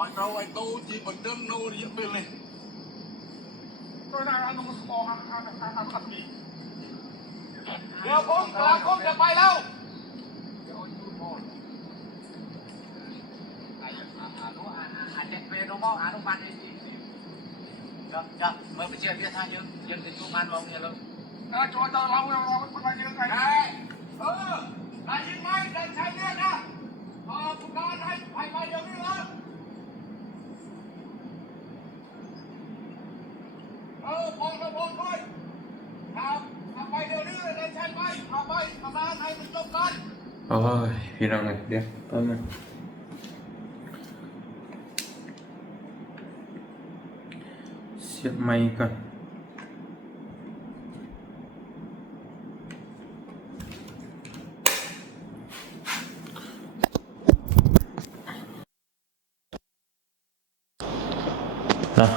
Hỏi đâu ai đâu chỉ còn đơn nô đi bên này. Tôi đang ăn một bò ăn cặp gì. Dio khôngจะไปแล้วvề đông bao á đông ban đi mớiไปเชียร์เบียร์ท่ายืนถึงทุกมันลงเนี่ยเลยจอยเราเป็นมายืนไงได้ยินไหมได้ใช้เนี่ยนะทุกการให้ไปเดี๋ยวนี้เลยบอกด้วยครับไปเดี๋ยวนี้ได้ใช้ไหมไปทำงานให้มันจบกันโอ้ยพี่น้องเลยเดี๋ยวแป๊บนึงเสียบไมค์ก่อนเนาะ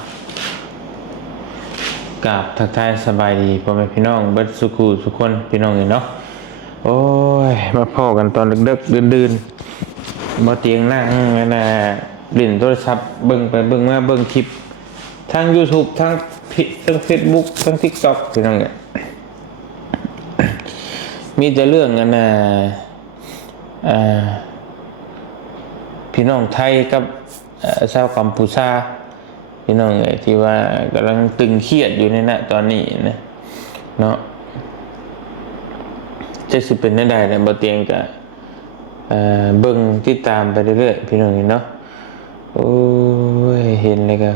กราบทักทายสบายดีพ่อแม่พี่น้องเบิดสุขุทุกคนพี่น้องเนาะโอ้ยมาพ่อกันตอนดึกๆดื่นๆบ่เตียงนั่งนะดิ่นโทรศัพท์เบิ่งไปเบิ่งมาเบิ่งคลิปทั้ง YouTube ทั้งFacebook ทั้ง TikTok พี่น้องเนี่ยมีแต่เรื่องกันนะพี่น้องไทยกับชาวกัมพูชาพี่น้องไงที่ว่ากำลังตึงเครียดอยู่ในตอนนี้นะเนาะจะสิเป็นได้เนี่ยบ่เตียงกับเบิ่งติดตามไปเรื่อยๆพี่น้องเนาะโอ้ยเห็นเลยก็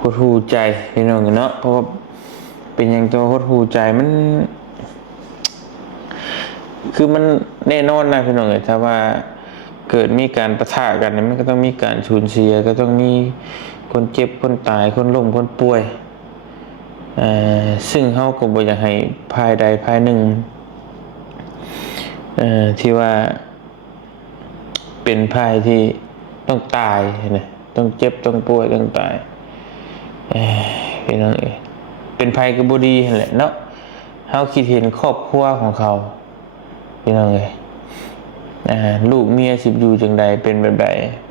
หดหูใจพี่น้องเนาะเพราะว่าเป็นอย่างตัวหดหูใจมันคือมันแน่นอนนะพี่น้องถ้าว่าเกิดมีการปะทะกันมันก็ต้องมีการสูญเสียก็ต้องมีคนเจ็บคนตายคนล้มคนป่วยซึ่งเขาก็บ่อยากให้ภายใดภายหนึ่งที่ว่าเป็นภายที่ต้องตายนะต้องเจ็บต้องป่วยต้องตายพี่น้องเป็นภัยก็บ่ดีนั่นแหละเนาะเขาคิดเห็นครอบครัวของเขาพี่น้องลูกเมียสิบอยู่จังใดเป็นแบบใด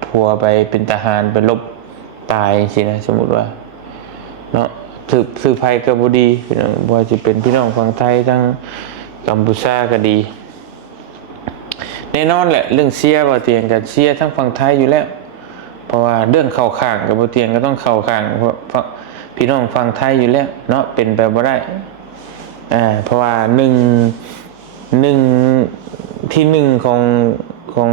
ผัวไปเป็นทหารไปรบตายสินะสมมุติว่าเนาะถือภัยก็บ่ดีพี่น้องว่าจะเป็นพี่น้องฝั่งไทยทั้งกัมพูชาก็ดีแน่นอนแหละเรื่องเสียบ่เตียงกันเสียทั้งฝั่งไทยอยู่แล้วเพราะว่าเรื่องเข้าข้างกับบ่เตียงก็ต้องเข้าข้างเพราะพี่น้องฝั่งไทยอยู่แล้วเนาะเป็นไปบ่ได้เพราะว่าหนึ่งที่หนึ่งของ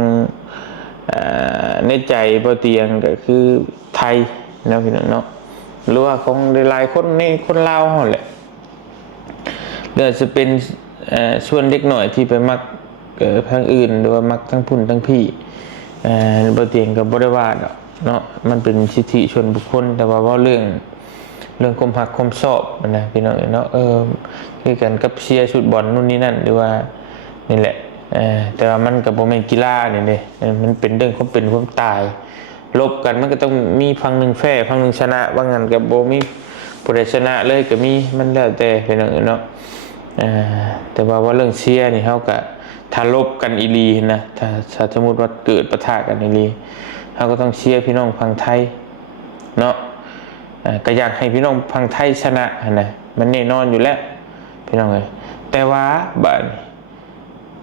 ในใจบ่เตียงก็คือไทยนะพี่น้องเนาะหรือว่าของหลายๆคนในคนลาวเฮาแหละเดี๋ยวจะเป็นส่วนเล็กหน่อยที่ไปมักทางอื่นหรือว่ามักทั้งพุ่นทั้งพี่บ่เตียงก็บ่ได้ว่าดอกเนาะมันเป็นสิทธิส่วนบุคคลแต่ว่าเรื่องความหักความชอบนะพี่น้องเนาะคือกันกับเชียร์ชุดบอลนู่นนี่นั่นหรือว่านี่แหละแต่ว่ามันก็บ่แม่นกีฬานี่เด้มันเป็นเรื่องความเป็นความตายลบกันมันก็ต้องมีฝั่งหนึ่งแพ้ฝั่งหนึ่งชนะว่างั้นก็บ่มีผู้ใดชนะเลยก็มีมันแล้วแต่พี่น้องเนาะแต่ว่าเรื่องเชียร์นี่เฮาก็ถ้าลบกันอีหลีนะถ้าสมมุติว่าเกิดปะทะกันอีหลีเฮาก็ต้องเชียร์พี่น้องฝั่งไทยเนาะก็อยากให้พี่น้องฝั่งไทยชนะนะมันแน่นอนอยู่แล้วพี่น้องเอ้ยแต่ว่าบัด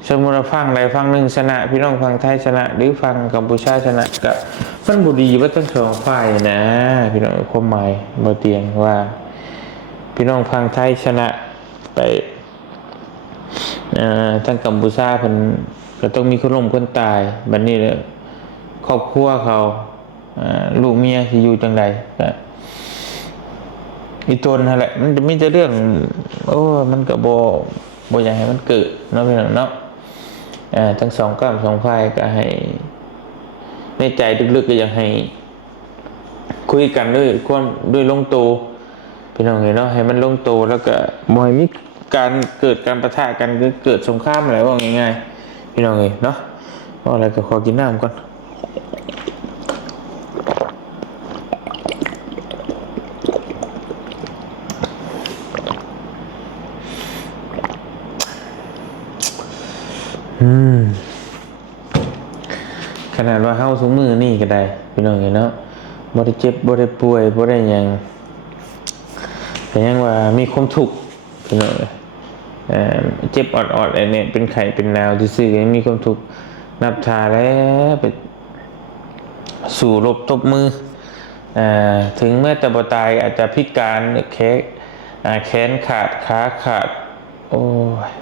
สมมุติว่าฝั่งใดฝั่งหนึ่งชนะพี่น้องฝั่งไทยชนะหรือฝั่งกัมพูชาชนะก็มันบ่ดีว่าทั้งสองฝ่ายนะพี่น้องความหมายบ่เตียงว่าพี่น้องฝั่งไทยชนะไปทางกัมพูชาเพิ่นก็ต้องมีคนล้มคนตายบัดนี้แหละครอบครัวเขาลูกเมียสิอยู่จังไดก็อีตนนั่นแหละมันจะมีแต่เรื่องมันก็บ่อยากให้มันเกิดเนาะพี่น้องเนาะทั้งสองฝ่ายก็ให้ในใจลึกๆก็อยากให้คุยกันด้วยลงตัวพี่น้องเนาะให้มันลงตัวแล้วก็บ่ให้มีการเกิดการปะทะกันเกิดสงครามอะไรว่าง่ายๆพี่น้องเนาะอะไรก็ขอกินน้ำก่อนข นาดว่าเฮาทุกมือนี่ก็ได้พี่น้องเนาะบ่ได้เจ็บบ่ได้ป่วยบ่ได้หยังแต่ยังว่ามีความทุกข์พี่น้องเจ็บออดๆไอ้เนี่ยเป็นไข้เป็นหนาวซื่อๆยังมีความทุกข์นับทาแล้วไปสู่รบตบมือถึงเมื่อแต่บ่ตายอาจจะพิการแขนขาดขาขาดโอ้ย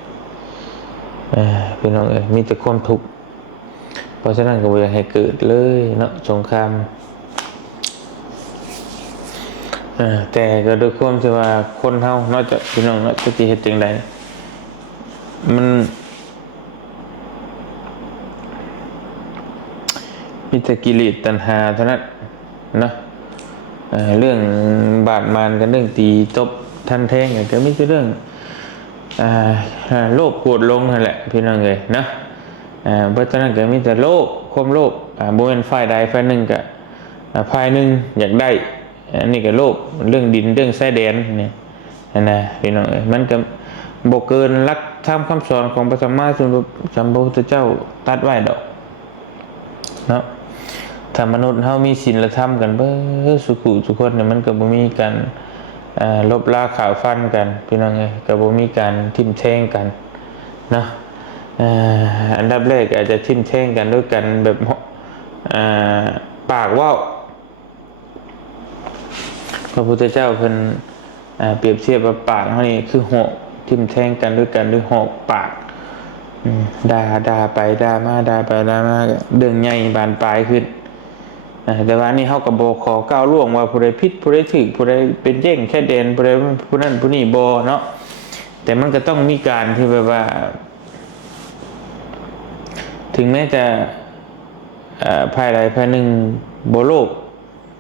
พี่น้องมีแต่ความทุกข์เพราะฉะนั้นก็บ่อยากให้เกิดเลยเนาะสงครามแต่ก็ด้วยความที่ว่าคนเฮานอกจากพี่น้องเนาะจะสิเฮ็ดจังไดมันมีแต่กิเลสตัณหาเท่านั้นเนาะเรื่องบาดมารกันเรื่องตีตบทันแทงก็ไม่ใช่เรื่องโลภโกรธหลงนั่นแหละพี่น้องเอ้ยเนาะเพราะฉะนั้นก็มีแต่โลภความโลภบ่แม่นฝ่ายใดฝ่ายหนึ่งก็ฝ่ายหนึ่งอยากได้อันนี้ก็โลภเรื่องดินเรื่องชายแดนนี่นะพี่น้องเอ้ยมันก็บ่เกินหลักธรรมคำสอนของพระสัมมาสัมพุทธเจ้าตรัสไว้ดอกเนาะถ้ามนุษย์เฮามีศีลธรรมกันเบิดสุขุทุกคนเนี่ยมันก็บ่มีการลบราข่าวฟันกันพี่น้องเอ้ยก็บ่มีการทิ่มแทงกันเนาะอันดับแรกอาจจะทิ่มแทงกันด้วยกันแบบปากว่าวพระพุทธเจ้าเพิ่นเปรียบเทียบว่าปากเฮานี่คือหอกทิ่มแทงกันด้วยกันด้วยหอกปากด่าไปด่ามาด่าไปด่ามาเรื่องใหญ่บานปลายขึ้นแต่ว่านี่เฮาก็บ่ขอก้าวล่วงว่าผู้ใดผิดผู้ใดถูกผู้ใดเป็นแย่งแค่เด่นผู้ใดผู้นั้นผู้นี้บ่เนาะแต่มันก็ต้องมีการที่แบบว่าถึงแม้จะภายใดภายหนึ่งบ่โลภ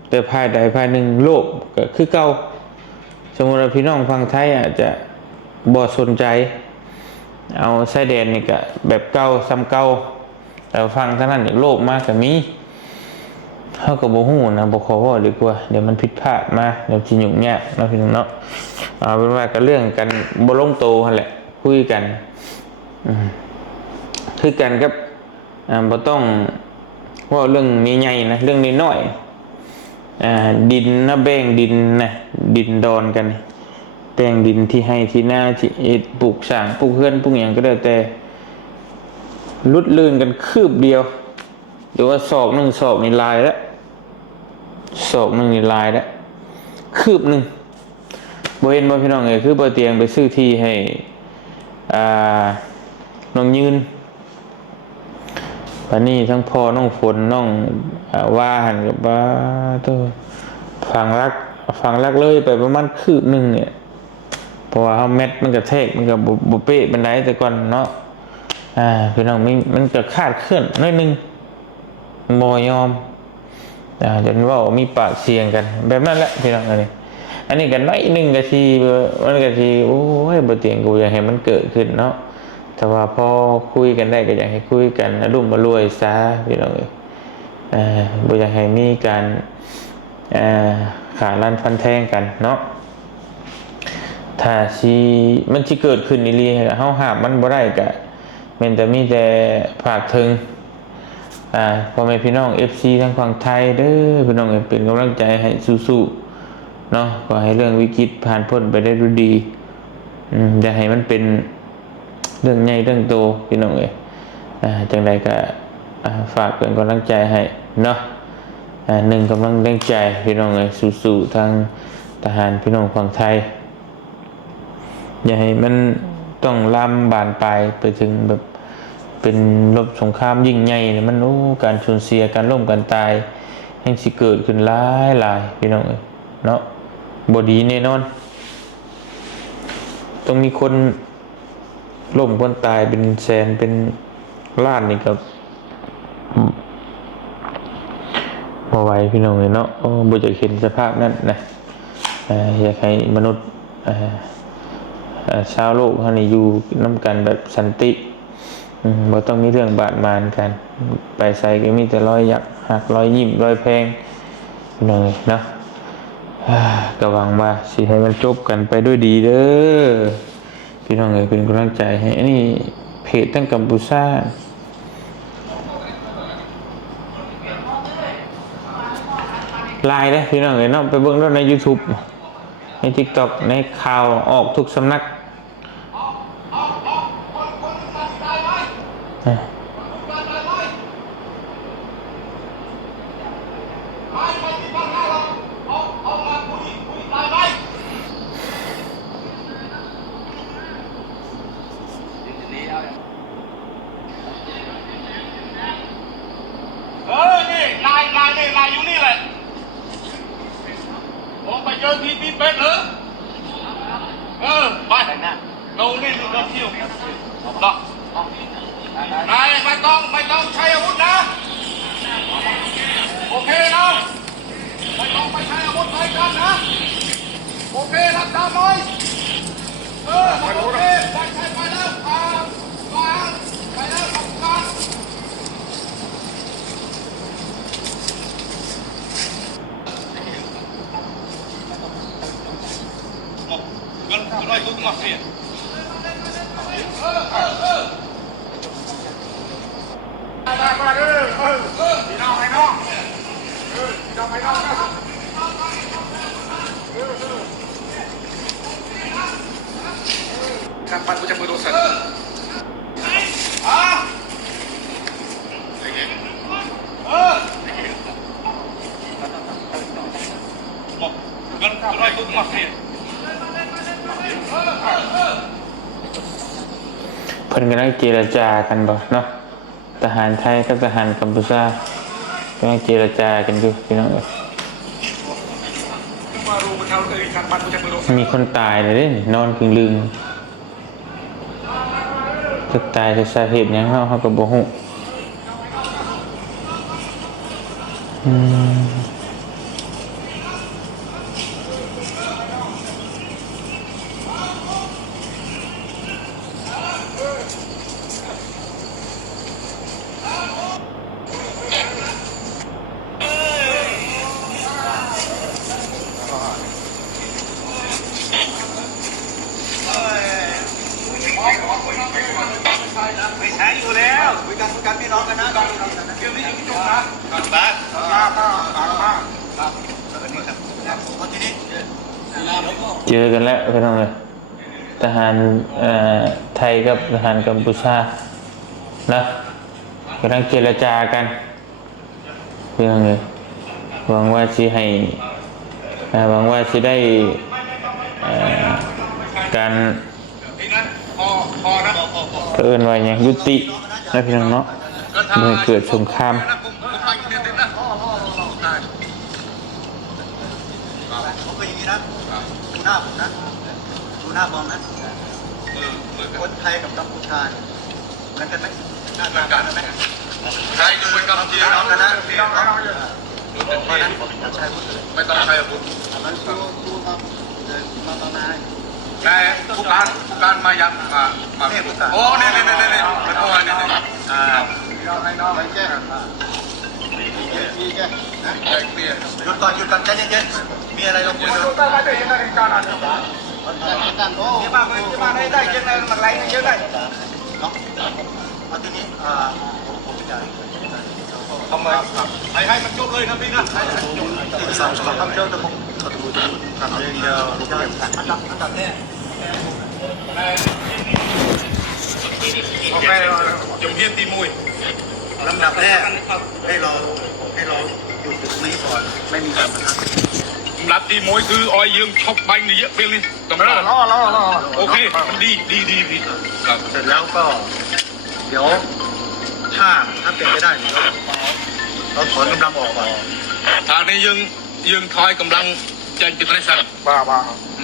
แต่ภายใดภายหนึ่งโลภก็คือเก่าสมมุติว่าพี่น้องฟังไทยอาจจะบ่สนใจเอาชายแดนนี่ก็แบบเก่าซ้ำเก่าแต่ฟังทางนั้นนี่โลภมากก็มีเฮาก็บ่ฮู้นะบ่ขอเว้าดีกว่าเดี๋ยวมันผิดพลาดมาเดี๋ยวสิยุ่งยากเนาะพี่น้องเนาะเอาเป็นว่าก็เรื่องกันบ่ลงโตนั่นแหละคุยกันคือกันกับบ่ต้องเว้าเรื่องใหญ่ๆนะเรื่องน้อยๆดินนะแบ่งดินนะดินดอนกันแต่งดินที่ให้ที่หน้าที่ปลูกสร้างปลูกเฮือนปลูกหยังก็ได้แต่ลุดลื่นกันคืบเดียวหรือว่าศอกนึงศอกนี่ลายแล้วศอกนึงนี่ลายแล้วคืบนึงบ่เห็นบ่พี่น้องเอ้ยคือบ่เตียงไปซื้อที่ให้น้องยืนบัดนี้ทั้งพ่อน้องฝนน้องว่าหันกับว่าตัวฝังรักเลยไปประมาณคืบนึงเนี่ยเพราะว่าเฮาเม็ดมันก็แทกมันก็บ่เป๊ะปานใดแต่ก่อนเนาะพี่น้องมันก็คาดเคลื่อนน้อยนึงบ่ยอมจนว่ามีปากเสียงกันแบบนั้นแหละพี่น้องอันนี้ก็น้อยนึงก็สิมันก็สิโอ้ยบ่เตียงกูอยากให้มันเกิดขึ้นเนาะแต่ว่าพอคุยกันได้ก็อยากให้คุยกันอรุ่มอร่วยซะพี่น้องบ่อยากให้มีการขาลั่นฟันแทงกันเนาะถ้ามันสิเกิดขึ้นอีหลีเฮาห้ามมันบ่ได้ก็แม่นแต่มีแต่ฝากถึงพ่อแม่พี่น้อง FC ทางฝั่งไทยเด้อพี่น้องเป็นกำลังใจให้สู้ๆเนาะขอให้เรื่องวิกฤตผ่านพ้นไปได้ด้วยดีอย่าให้มันเป็นเรื่องใหญ่เรื่องโตพี่น้องจังใดก็ฝากเป็นกำลังใจให้เนาะหนึ่งกำลังแรงใจพี่น้องสู้ๆทางทหารพี่น้องฝั่งไทยอย่าให้มันต้องลามบานปลายไปถึงแบบเป็นรบสงครามยิ่งใหญ่เนี่ยมันการสูญเสียการล้มกันตายแห่งสิเกิดขึ้นหลายพี่น้องเนาะบ่ดีแน่นอนต้องมีคนล้มคนตายเป็นแสนเป็นล้านนี่ครับบ่ไหวพี่น้องเนาะบ่จะเห็นสภาพนั้นนะอยากให้มนุษย์ชาวโลกเฮานี่อยู่นำกันแบบสันติบ่ต้องมีเรื่องบาดหมางกันไปใส่ก็มีแต่รอยยักหักรอยยิ้มรอยแพงพี่น้องเนาะก็หวังว่าสิให้มันจบกันไปด้วยดีเด้อพี่น้องเป็นกำลังใจให้อันนี้เพจตั้งกัมพูชา ไลน์ได้พี่น้องเอ้ยเนาะไปเบิ่งด้วยใน YouTube ใน TikTok ในข่าวออกทุกสำนักนี่นายอยู่นี่แหละผมไปเจอที่เป็ดเหรอไปเรานี่เราเที่ยวเนาะนายไม่ต้องใช้อาวุธนะโอเคนะไม่ต้องไปใช้อาวุธไปกันนะโอเครับตามหน่อยโอเคไปแล้วไปแล้วขอบคุณครับGần rồi tôi ngọc kìa. Đi nào mày nó. Đi nào mày nó. Kapan punya berurusan? Ah. Gần rồi tôi ngọc kìa. เพิ่นกำลังเจรจากันบ่เนาะทหารไทยกับทหารกัมพูชากำลังเจรจากันอยู่พี่น้องเอ้ยมีคนตายเลยเด้นอนกึ่งลึงจะตายจากสาเหตุหยังเฮาก็บ่ฮู้ไม่ใช่อยู่แล้วคุยกันพี่น้องกันนะเรื่องนี้อยู่ที่จงนะกันบ้านทีนี้ เจอกันแล้วพี่น้องเอ้ยทหารไทยกับทหารกัมพูชานะกำลังเจรจากันพี่น้องเอ้ยหวังว่าสิให้หวังว่าสิได้การเอิ้นว่าหยังยุตินะพี่น้องเนาะบ่ให้เกิดสงคราม ผมก็อย่างนี้นะดูหน้าผมนะดูหน้ามองนะคนไทยกับกัมพูชาเหมือนกันไหมหน้าตาเหมือนกันไหม ใครดูเป็นกำลังใจ น้องกันนะ พี่น้อง เพราะนั้นอย่าใช้อาวุธเลย ไม่ต้องใช้อาวุธ มันดูมาประมาณ นายผู้การมายังมาโอ้เนี่ยเป็นตัวเนี่ย ไปแก้แก้นะ เปลี่ยน หยุดก่อนใจเย็นๆมีอะไรลงมือเลยที่มาได้ยังไงมันไหลเยอะได้เนาะมาทีนี้ผมจะทำไมให้มันจบเลยนะพี่นะที่สามสำหรับคำเจ้าตะมงขอดูทำเรื่องเดียวอันดับแรก โอเคจงเพียนตีมวย ลำดับแรกให้เราหยุดตรงนี้ก่อนไม่มีการปะทะ รับตีมวยคือออยยืมชกใบนี่เยอะเปรี้ยงนี่ต้องรอโอเคดีครับ เสร็จแล้วก็เดี๋ยวถ้าเป็นไม่ได้เราถอนกำลังออกก่อน ทางนี้ยังทอยกำลังใจจิตไรสั่งบ้า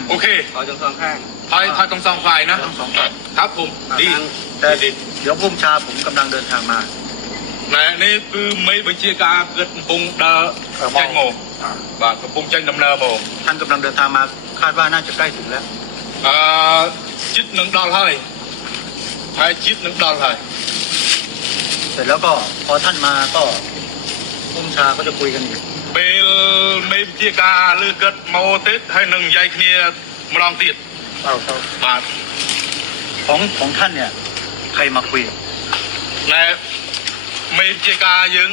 โอเค ถอยทั้งสองข้าง ทอยต้องสองฝ่ายนะ ทั้งสองฝ่าย ครับผมดี แต่เดี๋ยวพุ่มชาผมกำลังเดินทางมา นี่คือไม่บัญชีการเกิดปุ่งเดอแจ้งโมบ่ากปุ่งแจ้งดำเนินโม ท่านกำลังเดินทางมาคาดว่าน่าจะใกล้ถึงแล้ว จิต$1ให้ไทยจิต$1ให้ เสร็จแล้วก็พอท่านมาก็พุ่มชาก็จะคุยกันอีก ពេលមេវិជាការលើកឹតមកទៀតហើយនឹងនិយាយគ្នាម្ដងទៀតបាទ ของท่านเนี่ยใครมาคุย ណែមេវិជាការយើង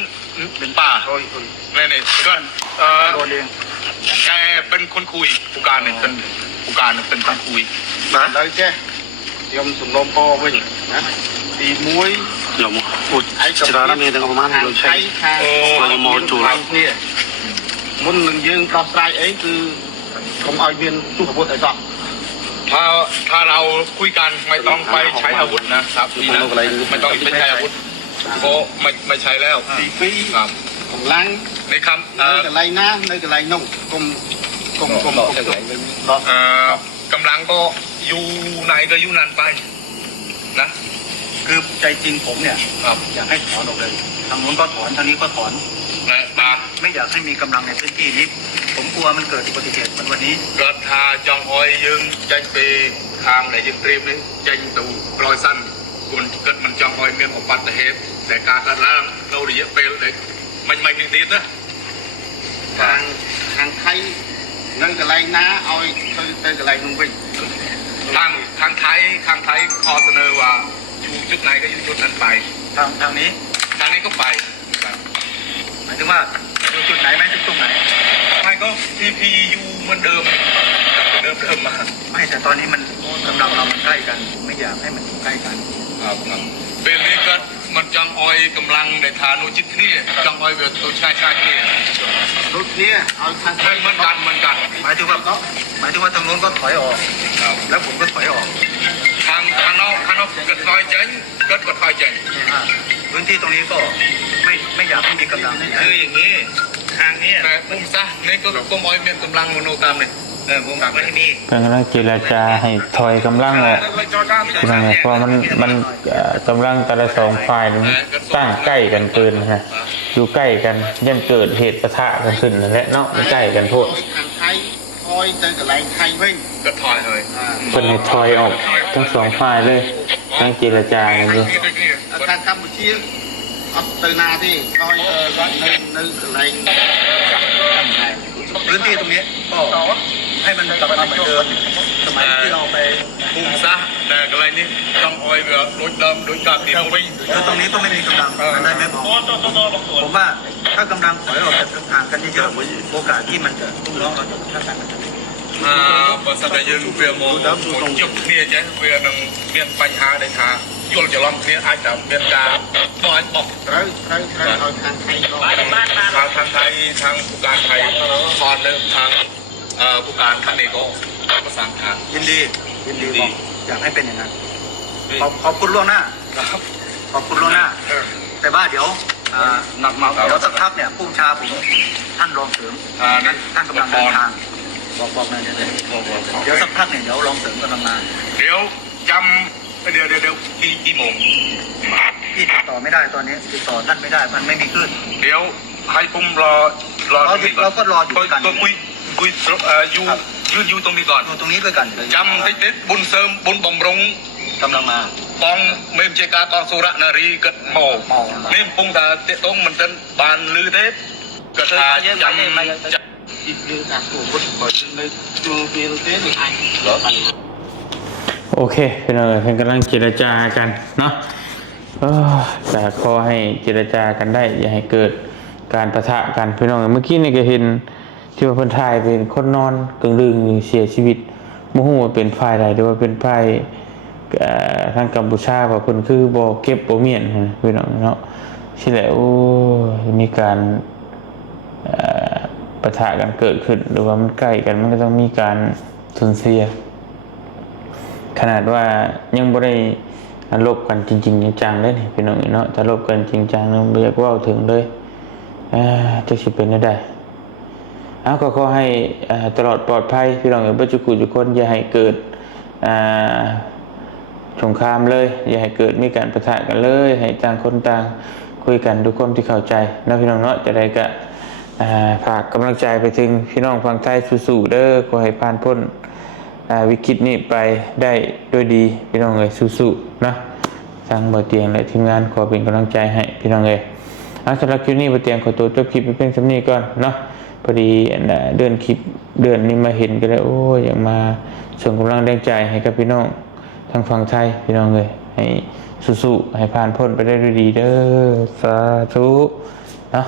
เป็นป่านี่គាត់ โดนเอง แกเป็นคนคุยผู้การเนี่ยเป็นคนคุย นะแล้วเจ้ยมสมนมพอวิ่งนะตีมวยยมอุดไอ้กับเรามีแต่ประมาณเราใช้เราจะมองจูเราเนี่ยมุนหนึ่งยืนปลอดภัยเองคือคงเอาเวียนตู้กับพวกไอ้ต่อ ถ้าเราคุยกันไม่ต้องไปใช้อาวุธนะครับนี่นะไม่ต้องไปใช้อาวุธก็ไม่ใช้แล้ว ตีฟี ครับ ของล้าง ในคำ nơi cái lay ná nơi cái lay nông cùng cùng cùng đó กำลังก็อยู่ไหนก็อยู่นั่นไปนะ คือใจจริงผมเนี่ย ครับ อยากให้ถอนออกเลยทางนู้นก็ถอนทางนี้ก็ถอน นะตา ไม่อยากให้มีกำลังในพื้นที่นี้ผมกลัวมันเกิดอุบัติเหตุมันวันนี้ ก็ถ้าจองอ้อยยังจังไปทางไหนยังเตรียมนี่จังตูรอยสั้นคนเกิดมันจองอ้อยเมียนอุบัติเหตุแต่การกระทำเราระยะเปลเลยมันไม่มีตีนนะ hàng thay nơi cái lay ná oi nơi cái lay nông vinh ทางไทยขอเสนอว่าอยู่จุดไหนก็อยู่จุดนั้นไป ทางนี้ ทางนี้ก็ไป หมายถึงว่าอยู่จุดไหนไหมจุดตรงไหน ไม่ก็พีอยู่เหมือนเดิมมา ไม่แต่ตอนนี้มันกำลังเรามันใกล้กันไม่อยากให้มันอยู่ใกล้กัน ครับเป็นนี้ก็มันจังอ้อยกำลังในฐานุจิตนี่จังอ้อยเวทตัวชายนี่ lúc kia oi thang เหมือนกัน หมายถึงว่าทางโน้นก็ถอยออก ครับ แล้วผมก็ถอยออก ทางนอกเกิดถอยเจ๋งเกิดถอยเจ๋ง พื้นที่ตรงนี้ก็ไม่อยากให้มีกำลัง คืออย่างนี้ทางนี้แต่ปุ่มซะนี่ก็กมอยเมียนกำลังโมโนกรรมเลยผมไม่ให้มี เพิ่นกำลังเจรจาให้ถอยกำลังออกพี่น้องเพราะมันกำลังแต่ละสองฝ่ายมันตั้งใกล้กันเกินนะฮะอยู่ใกล้กันยันเกิดเหตุปะทะกันขึ้นนั่นแหละเนาะมันใกล้กันโพด hàng thay oi nơi cái lay thay vinh ก็ถอยเลย เพิ่นให้ถอยออกทั้งสองฝ่ายเลยตั้งเจรจากันอยู่ thang Campuchia ấp từ na thì oi nơi nơi cái lay พื้นที่ตรงนี้ก็ให้มันกลับมาเหมือนเดิมสมัยที่เราไป ปุ่มซะแต่อะไรนี่จังอ้อยเวทโดยเดิมโดยการตีนวิ่ง คือตรงนี้ก็ไม่มีกำลังมันได้ไม่พอผมว่าถ้ากำลังถอยออกจากห่างกันเยอะๆโอกาสที่มันจะลูกน้องเราจะฆ่ากันมันจะ ภาษาไทยยังเวียโมจุกเนี่ยใช่เวียนึงเมียนปัญหาในทางยลจะลองเนี่ยอาจจะเมียนกาบ่อยบอก trời trời trời oi thang thay đó ทางไทยทางผู้การไทยคอนเริ่มทางผู้การท่านเองก็ประสานทาง ยินดีบอกอยากให้เป็นอย่างนั้นขอบคุณล่วงหน้าขอบคุณล่วงหน้า แต่ว่าเดี๋ยว หนักมา เดี๋ยวสักพักเนี่ยผู้บัญชาผมท่านรองเสริม นั่น ท่านกำลังเดินทางบอกหน่อยเดี๋ยวสักพักเนี่ยเดี๋ยวรองเสริมกำลังมา เดี๋ยวจำเดี๋ยวกี่โมง พี่ติดต่อไม่ได้ตอนนี้ติดต่อท่านไม่ได้มันไม่มีขึ้น เดี๋ยวให้ผมรอ เราก็รออยู่กัน ก็คุยอยู่ตรงนี้ก่อน อยู่ตรงนี้ด้วยกัน จำติดบุญเสริมบุญบำรุง กำลังมา ปองเมมเจกากองสุรนารีเกิดโมเมมปุงตาเตะตรงมันเป็นบานลือเทปกระทาจำ ít như cả của một khỏi nơi trường viên thế thì anh đó โอเคพี่น้องเพิ่นกำลังเจรจากันเนาะแต่ขอให้เจรจากันได้อย่าให้เกิดการปะทะกันพี่น้องเมื่อกี้นี่ก็เห็นที่ว่าเพิ่นถ่ายเป็นคนนอนกึ่งดึงเสียชีวิตบ่ฮู้ว่าเป็นฝ่ายใดหรือว่าเป็นฝ่ายทางกัมพูชาว่าเพิ่นคือบ่เก็บบ่เมียนพี่น้องเนาะสิแหละโอ้มีการปะทะกันเกิดขึ้นหรือว่ามันใกล้กันมันก็ต้องมีการสูญเสียขนาดว่ายังบ่ได้ลบกันจริงๆจังๆเลยนี่พี่น้องเนาะถ้าลบกันจริงจังเนี่ยบ่อยากเว้าถึงเลยจะสิเป็นได้ก็ขอให้ตลอดปลอดภัยพี่น้องบ่จุกุทุกคนอย่าให้เกิดสงครามเลยอย่าให้เกิดมีการปะทะกันเลยให้ต่างคนต่างคุยกันด้วยความที่เข้าใจนะพี่น้องเนาะจะได้ก็ฝากกำลังใจไปถึงพี่น้องฝั่งไทยสู้ๆเด้อขอให้ผ่านพ้นวิกฤตนี้ไปได้ด้วยดีพี่น้องเอ้ยสู้ๆนะทางบ่อเตียงและทีมงานขอเป็นกำลังใจให้พี่น้องเอ้ยสำหรับคลิปนี้บ่อเตียงขอตัวจบคลิปไปเพียงเท่านี้ก่อนเนาะพอดีเดือนคลิปเดือนนี้มาเห็นก็เลยโอ้ยอยากมาส่งกำลังแรงใจให้กับพี่น้องทางฝั่งไทยพี่น้องเอ้ยให้สู้ๆให้ผ่านพ้นไปได้ด้วยดีเด้อสาธุเนาะ